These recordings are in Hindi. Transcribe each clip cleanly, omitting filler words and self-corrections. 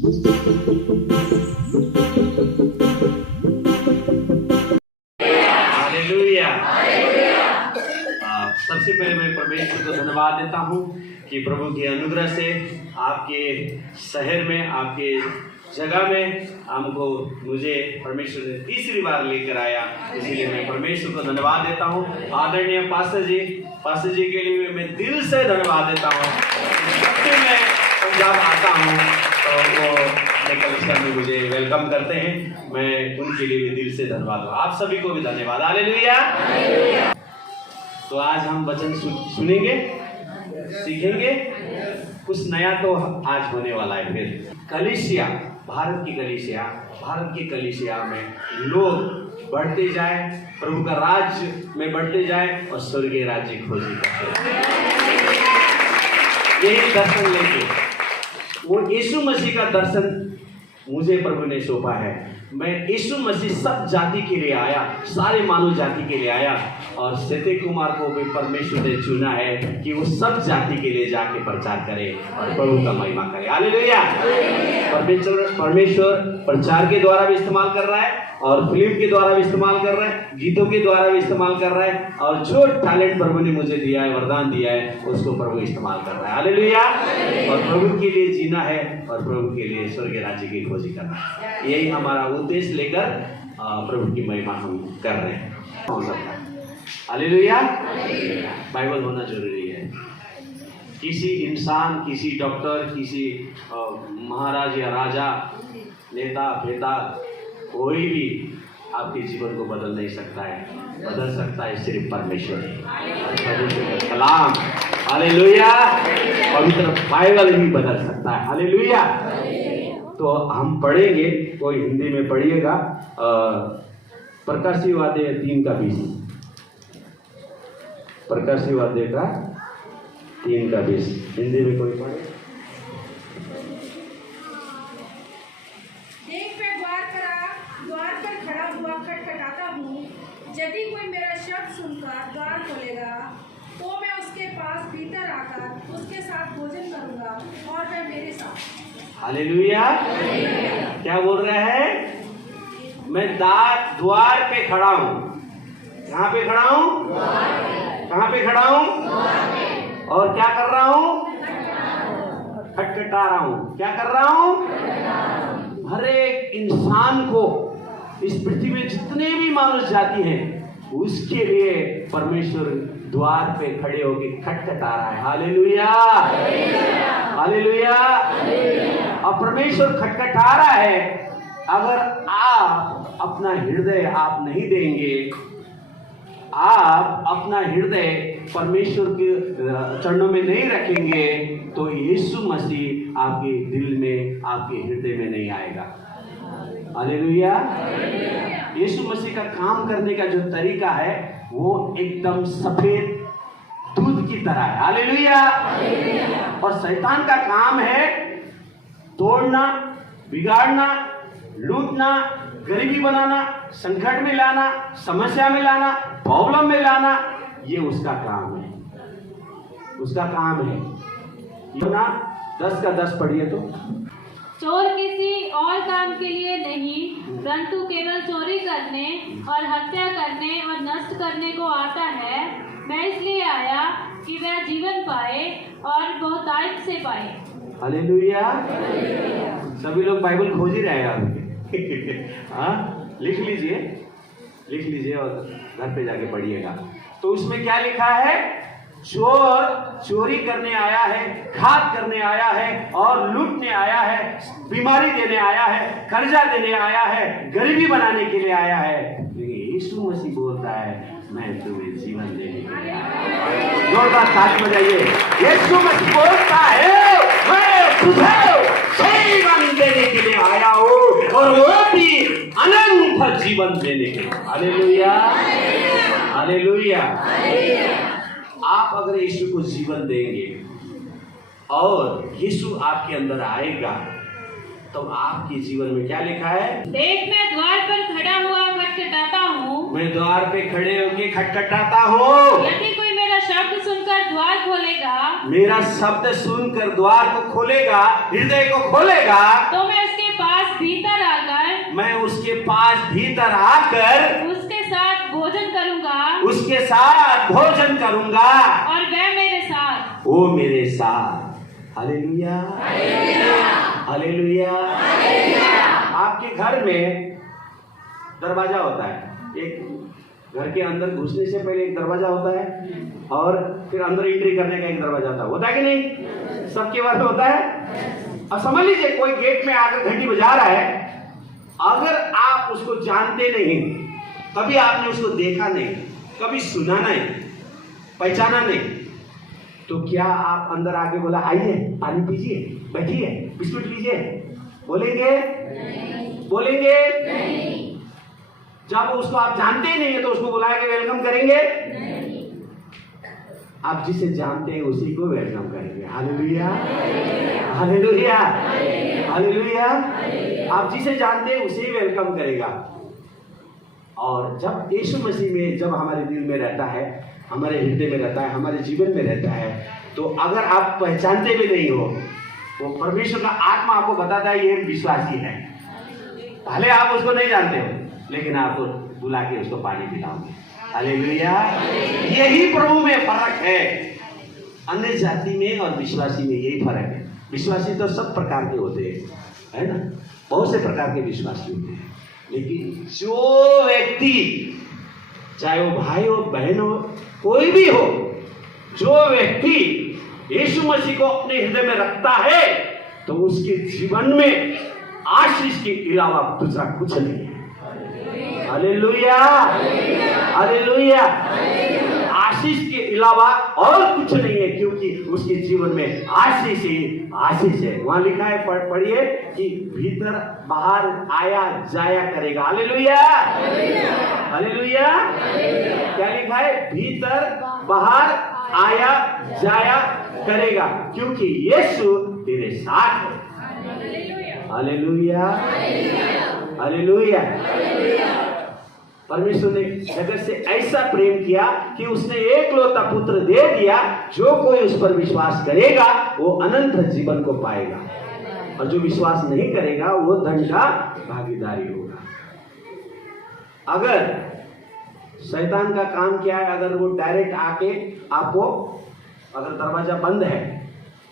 हालेलुया। सबसे पहले मैं परमेश्वर को धन्यवाद देता हूँ कि प्रभु के अनुग्रह से आपके शहर में, आपके जगह में मुझे परमेश्वर ने तीसरी बार लेकर आया, इसीलिए मैं परमेश्वर को धन्यवाद देता हूँ। आदरणीय पास्टर जी के लिए मैं दिल से धन्यवाद देता हूँ। जब भी मैं पंजाब आता हूँ तो वो कलिसिया में मुझे वेलकम करते हैं, मैं उनके लिए भी दिल से धन्यवाद दूँ। आप सभी को भी धन्यवाद। हालेलुया। तो आज हम वचन सुनेंगे, सीखेंगे, कुछ नया तो आज होने वाला है। फिर कलीसिया, भारत की कलीसिया में लोग बढ़ते जाए, प्रभु का राज्य में बढ़ते जाए और स्वर्गीय राज्य खोजी करते, यही दर्शन लेके वो यीशु मसीह का दर्शन मुझे प्रभु ने सौंपा है। मैं यीशु मसीह सब जाति के लिए आया, सारे मानव जाति के लिए आया, और सत्य कुमार को भी परमेश्वर ने चुना है कि वो सब जाति के लिए जाके प्रचार करे और प्रभु का महिमा करे। हालेलुया। परमेश्वर प्रचार के द्वारा भी इस्तेमाल कर रहा है और फिल्म के द्वारा भी इस्तेमाल कर रहा है, गीतों के द्वारा भी इस्तेमाल कर रहा है, और जो टैलेंट प्रभु ने मुझे दिया है, वरदान दिया है, उसको प्रभु इस्तेमाल कर रहा है। हालेलुया। और प्रभु के लिए जीना है और प्रभु के लिए स्वर्गीय राज्य की खोजी करना है, यही हमारा उद्देश्य लेकर प्रभु की महिमा हम कर रहे हैं। हालेलुया। बाइबल होना जरूरी है। किसी इंसान, किसी डॉक्टर, किसी महाराज या राजा, नेता, बेटा, कोई भी आपके जीवन को बदल नहीं सकता है। बदल सकता है सिर्फ परमेश्वर का कलाम। हालेलुया। पवित्र बाइबल ही बदल सकता है। हालेलुया। तो हम पढ़ेंगे, कोई हिंदी में पढ़िएगा, प्रकाशित वाक्य 3:20। प्रकाशित वाक्य का 3:20 हिंदी में कोई पढ़े। देख मैं द्वार पर खड़ा हुआ खटखटाता हूँ। यदि कोई मेरा शब्द सुनकर द्वार खोलेगा तो मैं उसके पास भीतर आकर उसके साथ भोजन करूंगा और वह मेरे साथ। हालेलुया। क्या बोल रहा है? मैं द्वार पे खड़ा हूँ। कहाँ पे खड़ा हूँ? कहाँ पे खड़ा हूँ? और क्या कर रहा हूँ? खटखटा रहा हूँ। क्या कर रहा हूँ? हर एक इंसान को, इस पृथ्वी में जितने भी मानव जाति हैं, उसके लिए परमेश्वर द्वार पे खड़े होकर खटखटा रहा है। हालेलुया। हालेलुया। और परमेश्वर खटखटा रहा है। अगर आप अपना हृदय आप नहीं देंगे, आप अपना हृदय परमेश्वर के चरणों में नहीं रखेंगे, तो यीशु मसीह आपके दिल में, आपके हृदय में नहीं आएगा। हालेलुया। यीशु मसीह का काम करने का जो तरीका है वो एकदम सफेद दूध की तरह है। हालेलुया। और शैतान का काम है तोड़ना, बिगाड़ना, लूटना, गरीबी बनाना, संकट में लाना, समस्या में लाना, प्रॉब्लम में लाना। ये उसका काम है, उसका काम है। यूहन्ना 10:10 पढ़िए तो। चोर किसी और काम के लिए नहीं, परंतु केवल चोरी करने और हत्या करने और नष्ट करने को आता है। मैं इसलिए आया कि वह जीवन पाए और बहुतायत से पाए। हालेलुया। सभी लोग बाइबल खोज ही रहे हैं। हाँ, लिख लीजिए और घर पे जाके पढ़िएगा। तो उसमें क्या लिखा है? चोर चोरी करने आया है, घात करने आया है और लूटने आया है, बीमारी देने आया है, कर्जा देने आया है, गरीबी बनाने के लिए आया है। लेकिन यीशु मसीह बोलता है मैं तुम्हें जीवन देने के लिए आया। जोरदार ताली बजाइए। यीशु मसीह बोलता है मैं तुझे जीवन देने के लिए आया हूँ, और वो भी अनंत जीवन देने के लिए। हालेलुया। हालेलुया। आप अगर यीशु को जीवन देंगे और यीशु आपके अंदर आएगा, तो आपके जीवन में क्या लिखा है? देख मैं द्वार पर खड़ा हुआ खटखटाता हूँ। मैं द्वार पे खड़े होके खटखटाता हूँ। यदि कोई मेरा शब्द सुनकर द्वार खोलेगा, मेरा शब्द सुनकर द्वार को खोलेगा, हृदय को खोलेगा, तो मैं उसके पास भीतर आकर, मैं उसके पास भीतर आकर उसके साथ भोजन करूंगा, उसके साथ भोजन करूंगा, और वह मेरे साथ। वो मेरे साथ। Hallelujah, hallelujah. आपके घर में दरवाजा होता है, एक घर के अंदर घुसने से पहले एक दरवाजा होता है, और फिर अंदर एंट्री करने का एक दरवाजा होता है कि नहीं? सबके बारे में होता है। अब समझ लीजिए कोई गेट में आकर घंटी बजा रहा है, अगर आप उसको जानते नहीं, कभी आपने उसको देखा नहीं, कभी सुना नहीं, पहचाना नहीं, तो क्या आप अंदर आके बोला आइए पानी पीजिए, बैठिए, बिस्कुट लीजिए, बोलेंगे? बोलेंगे? जब उसको आप जानते ही नहीं है तो उसको बुला के वेलकम करेंगे? आप जिसे जानते हैं उसी को वेलकम करेंगे। Hallelujah, hallelujah, hallelujah. आप जिसे जानते हैं उसे ही वेलकम करेगा। और जब यीशु मसीह में जब हमारे दिल में रहता है, हमारे हृदय में रहता है, हमारे जीवन में रहता है, तो अगर आप पहचानते भी नहीं हो, तो परमेश्वर का आत्मा आपको बताता है ये विश्वासी है। पहले आप उसको नहीं जानते हो, लेकिन आपको बुला के उसको पानी पिलाओगे। हालेलुया। यही प्रभु में फर्क है, अन्य जाति में और विश्वासी में यही फर्क है। विश्वासी तो सब प्रकार के होते हैं, है ना, बहुत से प्रकार के विश्वासी होते हैं, लेकिन जो व्यक्ति, चाहे वो भाई हो, बहन हो, कोई भी हो, जो व्यक्ति यीशु मसीह को अपने हृदय में रखता है, तो उसके जीवन में आशीष के अलावा दूसरा कुछ नहीं है। Hallelujah, hallelujah. आशीष के अलावा और कुछ नहीं है, क्योंकि उसके जीवन में आशीष ही आशीष है। वहां लिखा है, पढ़िए कि भीतर बाहर आया जाया करेगा। Hallelujah, hallelujah. क्या लिखा है? भीतर बाहर आया जाया करेगा, क्योंकि यीशु तेरे साथ है। Hallelujah, hallelujah. परमेश्वर ने जगत से ऐसा प्रेम किया कि उसने एकलौता पुत्र दे दिया, जो कोई उस पर विश्वास करेगा वो अनंत जीवन को पाएगा, और जो विश्वास नहीं करेगा वो दंड का भागीदारी होगा। अगर शैतान का काम क्या है, अगर वो डायरेक्ट आके आपको, अगर दरवाजा बंद है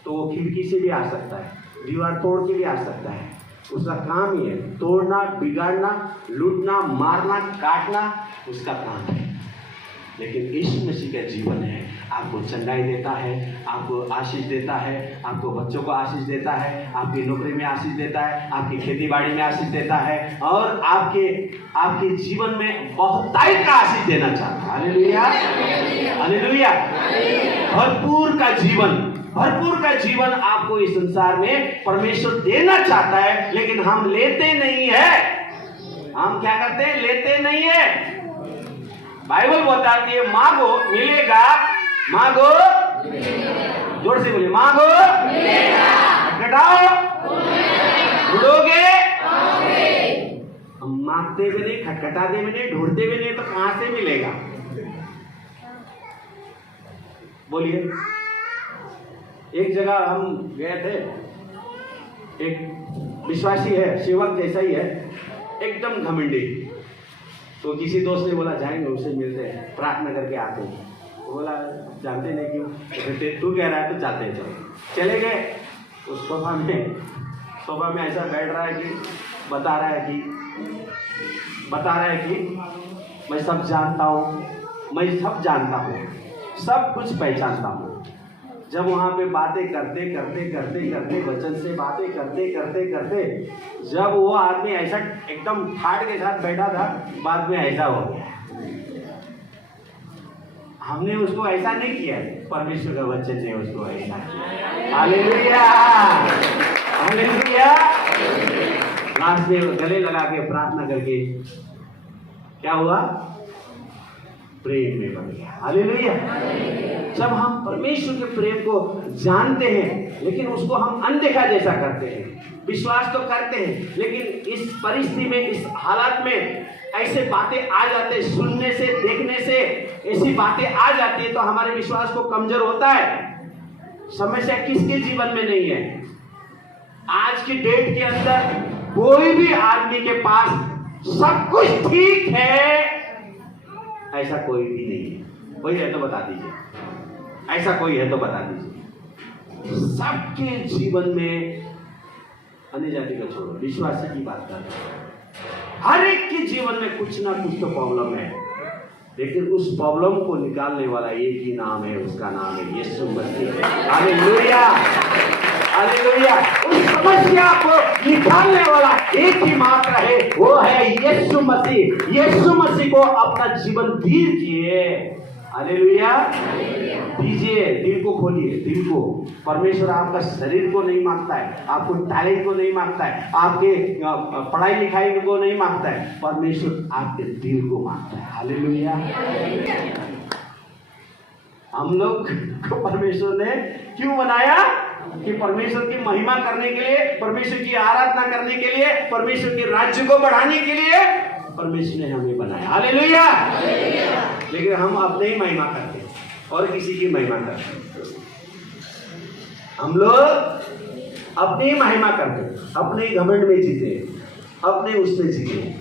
तो वो खिड़की से भी आ सकता है, दीवार तोड़ के भी आ सकता है। उसका काम ही है तोड़ना, बिगाड़ना, लूटना, मारना, काटना, उसका काम है। लेकिन यीशु मसीह का जीवन है, आपको चंगाई देता है, आपको आशीष देता है, आपको बच्चों को आशीष देता है, आपकी नौकरी में आशीष देता है, आपकी खेती बाड़ी में आशीष देता है, और आपके जीवन में बहुतायत का आशीष देना चाहता है। Hallelujah, hallelujah. भरपूर का जीवन आपको इस संसार में परमेश्वर देना चाहता है, लेकिन हम लेते नहीं है। हम क्या करते हैं? लेते नहीं है। बाइबल बताती है मांगो मिलेगा, मांगो, जोर से बोलिए, मांगो खटखटाओ ढूंढोगे। हम मांगते भी नहीं, खटखटाते भी नहीं, ढूंढते भी नहीं, तो कहां से मिलेगा? बोलिए। एक जगह हम गए थे, एक विश्वासी है, सेवक जैसा ही है, एकदम घमंडी। तो किसी दोस्त ने बोला जाएंगे उससे मिलते हैं, प्रार्थना करके आते हैं। वो बोला जानते नहीं क्यों, तो तू कह रहा है तो जाते हैं, चलो। चले गए। उस सोफा में ऐसा बैठ रहा है कि बता रहा है कि मैं सब जानता हूँ, मैं सब जानता हूँ, सब कुछ पहचानता हूँ। जब वहाँ पे बातें करते वचन से बातें करते जब वो आदमी ऐसा एकदम ठाट के साथ बैठा था, बाद में ऐसा हो गया। हमने उसको ऐसा नहीं किया, परमेश्वर का वचन ने उसको ऐसा किया। Hallelujah, hallelujah. लास्ट में गले लगा के प्रार्थना करके क्या हुआ? प्रेम में बढ़ गया। हालेलुया। जब हम परमेश्वर के प्रेम को जानते हैं लेकिन उसको हम अनदेखा जैसा करते हैं, विश्वास तो करते हैं लेकिन इस परिस्थिति में, इस हालात में ऐसे बातें आ जाते हैं, सुनने से, देखने से ऐसी बातें आ जाती है तो हमारे विश्वास को कमजोर होता है। समस्या किसके जीवन में नहीं है? आज की डेट के अंदर कोई भी आदमी के पास सब कुछ ठीक है ऐसा कोई भी नहीं है। कोई है तो बता दीजिए, ऐसा कोई है तो बता दीजिए। सबके जीवन में, अन्य जाति का छोड़ो, विश्वासी की बात कर रहे हैं, हर एक के जीवन में कुछ ना कुछ तो प्रॉब्लम है, लेकिन उस प्रॉब्लम को निकालने वाला एक ही नाम है, उसका नाम है यीशु मसीह। Hallelujah, hallelujah. उस समस्या को निकालने वाला एक ही मात्र है, वो है यीशु मसीह। यीशु मसीह को अपना जीवन दीजिए। हालेलुया। दीजिए, दिल को खोलिए, दिल को। परमेश्वर आपका शरीर को नहीं मांगता है, आपको टैलेंट को नहीं मांगता है, आपके पढ़ाई लिखाई को नहीं मांगता है, परमेश्वर आपके दिल को मांगता है। हालेलुया। हम लोग को परमेश्वर ने क्यों बनाया? कि परमेश्वर की महिमा करने के लिए, परमेश्वर की आराधना करने के लिए, परमेश्वर के राज्य को बढ़ाने के लिए परमेश्वर ने हमें बनाया। हालेलुया। लेकिन हम अपने ही महिमा करते हैं और किसी की महिमा करते हैं। हम लोग अपनी ही महिमा करते हैं, अपने ही घमंड में जीते, अपने उसमें जीते।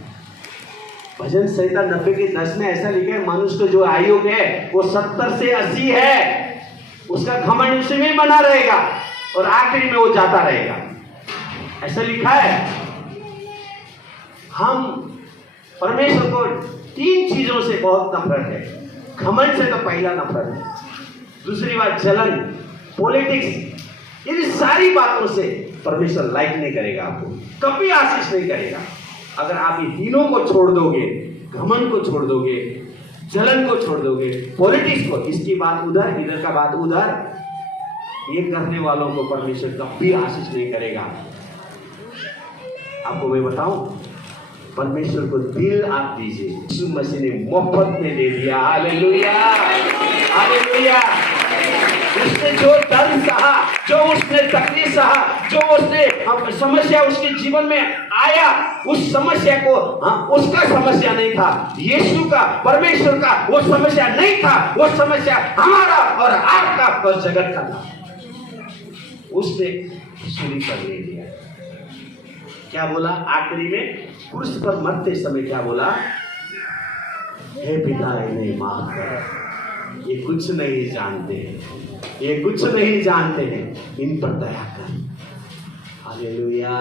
भजन संहिता 90:10 में ऐसा लिखा है, मनुष्य का जो आयु है वो 70 से 80 है, उसका घमंड उसी में बना रहेगा और आखिरी में वो जाता रहेगा। ऐसा लिखा है। हम परमेश्वर को 3 चीजों से बहुत नफरत है। घमंड से तो पहला नफरत है, दूसरी बात जलन, पॉलिटिक्स, इन सारी बातों से परमेश्वर लाइक नहीं करेगा, आपको कभी आशीष नहीं करेगा। अगर आप ये तीनों को छोड़ दोगे, घमंड को छोड़ दोगे, जलन को छोड़ दोगे, पॉलिटिक्स को, इसकी बात उधर, इधर का बात उधर, ये करने वालों को परमेश्वर कभी आशीष नहीं करेगा। आपको मैं बताऊं, परमेश्वर को दिल आप दीजिए। यीशु मसीह ने मुफ्त में दे दिया। Hallelujah, hallelujah. उसने जो दर्द सहा, जो उसने तकलीफ सहा, जो उसने समस्या उसके जीवन में आया, उस समस्या को, उसका समस्या नहीं था, यीशु का, परमेश्वर का वो समस्या नहीं था, वो समस्या हमारा और आपका और जगत का था। उसने सूली पर ले लिया। क्या बोला आखिरी में? क्रूस पर मरते समय क्या बोला? हे पिता, इन्हें माफ कर, ये कुछ नहीं जानते हैं, ये कुछ नहीं जानते हैं, इन पर दया कर। हालेलुया।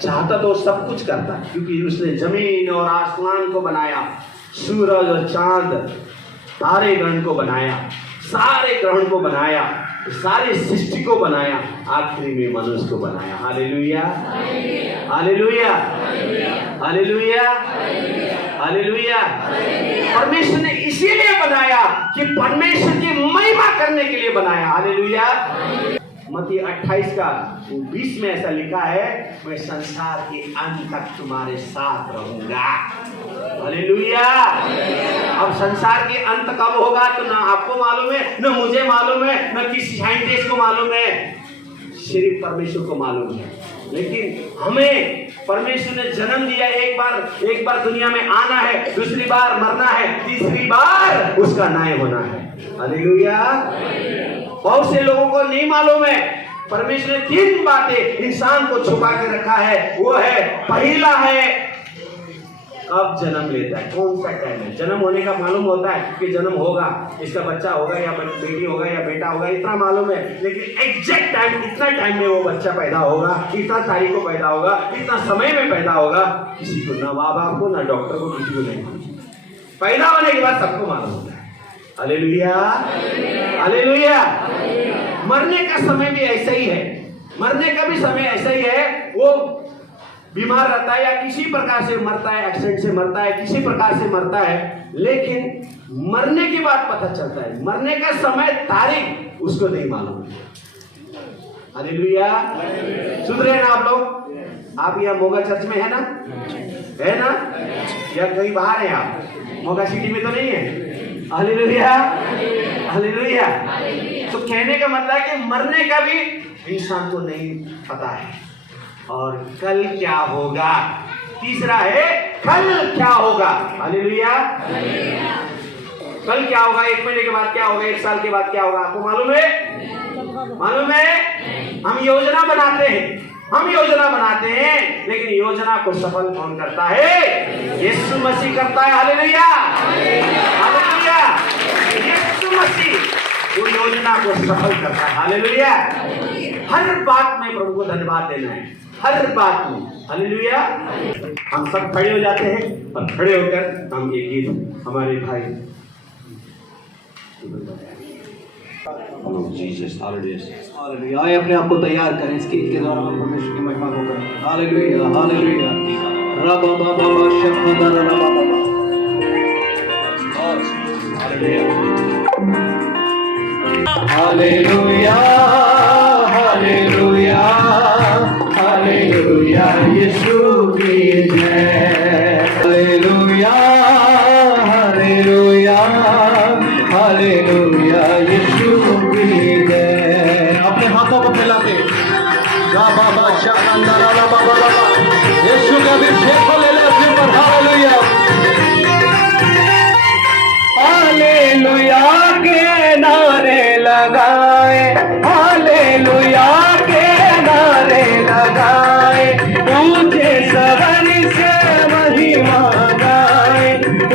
चाहता तो सब कुछ करता, क्योंकि उसने जमीन और आसमान को बनाया, सूरज और चांद, तारे ग्रहण को बनाया, सारे ग्रहण को बनाया, सारी सृष्टि को बनाया, आखिरी में मनुष्य को बनाया। Hallelujah, hallelujah, hallelujah, hallelujah. परमेश्वर ने इसीलिए बनाया कि परमेश्वर की महिमा करने के लिए बनाया। हालेलुया। मत्ती 28:20 में ऐसा लिखा है, मैं संसार के अंत तक तुम्हारे साथ रहूंगा। हालेलुया। अब संसार के अंत कब होगा तो ना आपको मालूम है, ना मुझे मालूम है, ना किसी साइंटिस्ट को मालूम है, सिर्फ परमेश्वर को मालूम है। लेकिन हमें परमेश्वर ने जन्म दिया, एक बार दुनिया में आना है, दूसरी बार मरना है, तीसरी बार उसका न्याय होना है। हालेलुया। बहुत से लोगों को नहीं मालूम है, परमेश्वर ने 3 बातें इंसान को छुपा के रखा है। वो है, पहला है कब जन्म लेता है, कौन सा टाइम है। जन्म होने का मालूम होता है कि जन्म होगा, इसका बच्चा होगा या बेटी होगा या बेटा होगा, इतना मालूम है। लेकिन एग्जैक्ट टाइम, इतना टाइम में वो बच्चा पैदा होगा, इतना तारीख को पैदा होगा, इतना समय में पैदा होगा, किसी को, ना माँ बाप को, ना डॉक्टर को, किसी को नहीं मालूम। पैदा होने के बाद सबको मालूम होता है। Hallelujah, hallelujah. मरने का समय भी ऐसा ही है, मरने का भी समय ऐसा ही है। वो बीमार रहता है या किसी प्रकार से मरता है, एक्सीडेंट से मरता है, किसी प्रकार से मरता है, लेकिन मरने के बाद पता चलता है। मरने का समय, तारीख उसको नहीं मालूम। हालेलुया। सुन रहे हैं ना आप लोग? आप यहाँ मोगा चर्च में है ना? है ना? या कहीं बाहर है आप? मोगा सिटी में तो नहीं है? Hallelujah, hallelujah. तो कहने का मतलब है कि मरने का भी इंसान को नहीं पता है, और कल क्या होगा। तीसरा है कल क्या होगा। हालेलुया। कल क्या होगा, 1 महीने के बाद क्या होगा, 1 साल के बाद क्या होगा, आपको मालूम है? मालूम है? हम योजना बनाते हैं, लेकिन योजना को सफल कौन करता है? यीशु मसीह करता है। Hallelujah, hallelujah. यीशु मसीह वो योजना को सफल करता है। हालेलुया। हर बात में प्रभु को धन्यवाद देना है, हर बात में। हालेलुया। हम सब खड़े हो जाते हैं, और खड़े होकर हम एक गीत हमारे भाई आए अपने आप को तैयार करें, इस गीत के द्वारा हम परमेश्वर की महिमा को करें। Hallelujah, hallelujah. रबा बाबा शब्द रबा बाबा। हालेलुया, हालेलुया, हालेलुया, यीशु की जय। हालेलुया, हालेलुया, हालेलुया, यीशु की जय। अपने हाथों को फैलाते यीशु का अभिषेक को ले ले सिर पर। हालेलुया, हालेलुया के नारे लगाए, हालेलुया के नारे लगाए, ऊंचे स्वर से महिमा गाए,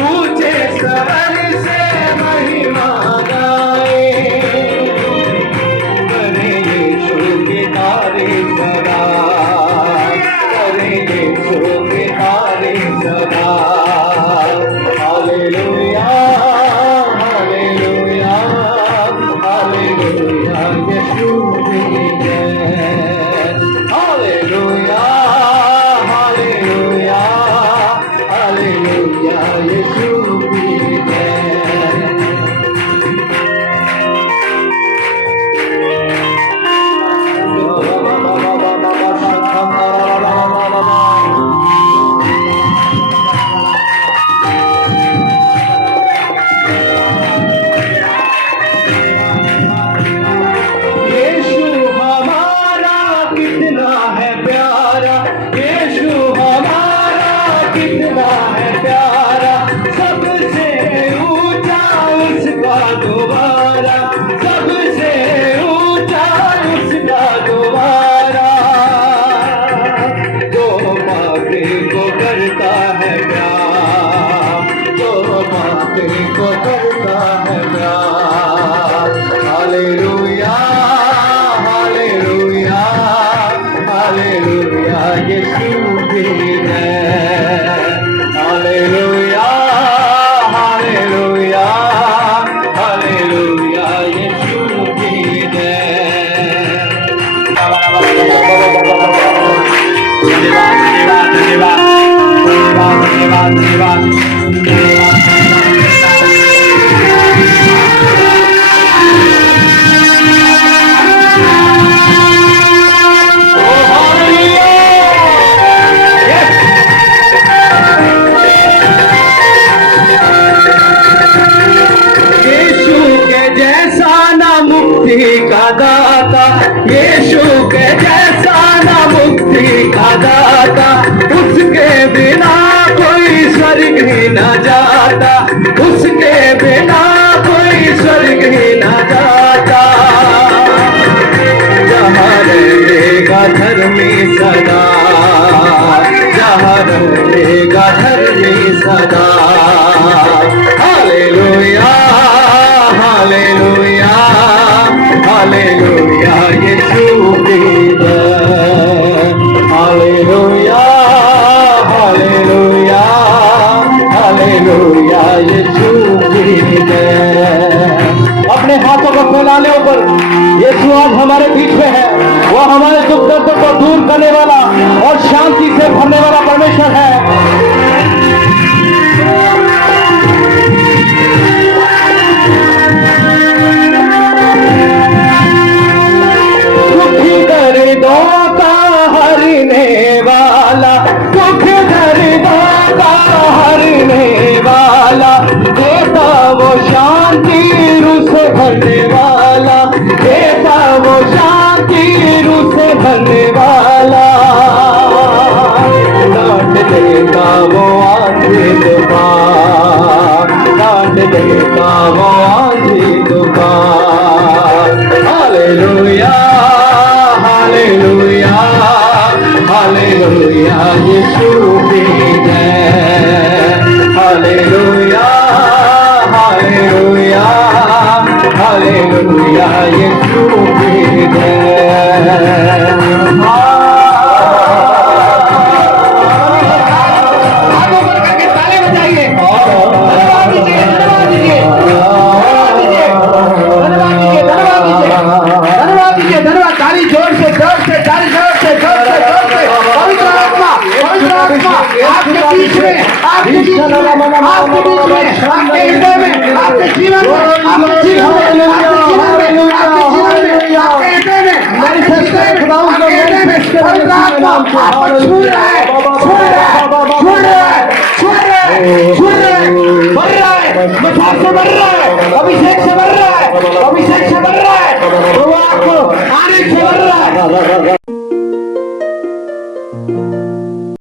ऊंचे स्वर से महिमा गाए, करे यीशु की तारीफ सदा, करे यीशु की तारीफ सदा। हालेलुया, हालेलुया, हालेलुया, यीशु की जय। हालेलुया, हालेलुया, हालेलुया, यीशु की जय। हालेलुया, हालेलुया, हालेलुया, यीशु की जय। हालेलुया, हालेलुया, हालेलुया, यीशु की जय। धन्यवाद, धन्यवाद, धन्यवाद, धन्यवाद, धन्यवाद। का दाता, यीशु के जैसा ना मुक्ति का दाता, उसके बिना कोई स्वर्ग ही न जाता, उसके बिना कोई स्वर्ग ही न जाता। जहाँ रहेगा धर्मी सदा, जहाँ रहेगा धर्मी सदा। हालेलुया, हालेलुया, हालेलुया, यीशु की जय। हालेलुया, हालेलुया, हालेलुया, यीशु की जय। अपने हाथों को फैलाने ऊपर यीशु आज हमारे बीच में है। वो हमारे दुख दर्द को दूर करने वाला और शांति से भरने वाला परमेश्वर है। दर्दों का हरने वाला, दुख दर्दों भरने वाला, डांट देगा वो आंधी तूफान, डांट देगा वो आंधी तूफान। हालेलुया हालेलुया हालेलुया यीशु की जय। हालेलुया हालेलुया हालेलुया यीशु की जय। आगो बढ़ करके ताली बजाइए, धन्यवाद दीजिए, धन्यवाद दीजिए, धन्यवाद दीजिए, धन्यवाद दीजिए, धन्यवाद दीजिए, धन्यवाद दीजिए, धन्यवाद। ताली जोर से जोर से, ताली जोर से जोर से जोर से। पवित्र आत्मा आपके बीच में, आपके बीच में, आपके बीच में, आपके हृदय में, आपके जीवन में, आपके जीवन में, आपके जीवन में, आपके जीवन में, आपके हृदय में, आपके हृदय में पवित्र आत्मा आपको छू रहा है, छू रहा है, छू रहा है, छू रहा है, छू रहा है, भर रहा है, मिठास से भर रहा है, अभिषेक से भर रहा है, अभिषेक से भर रहा है, प्रभु आपको आनंद से भर रहा है।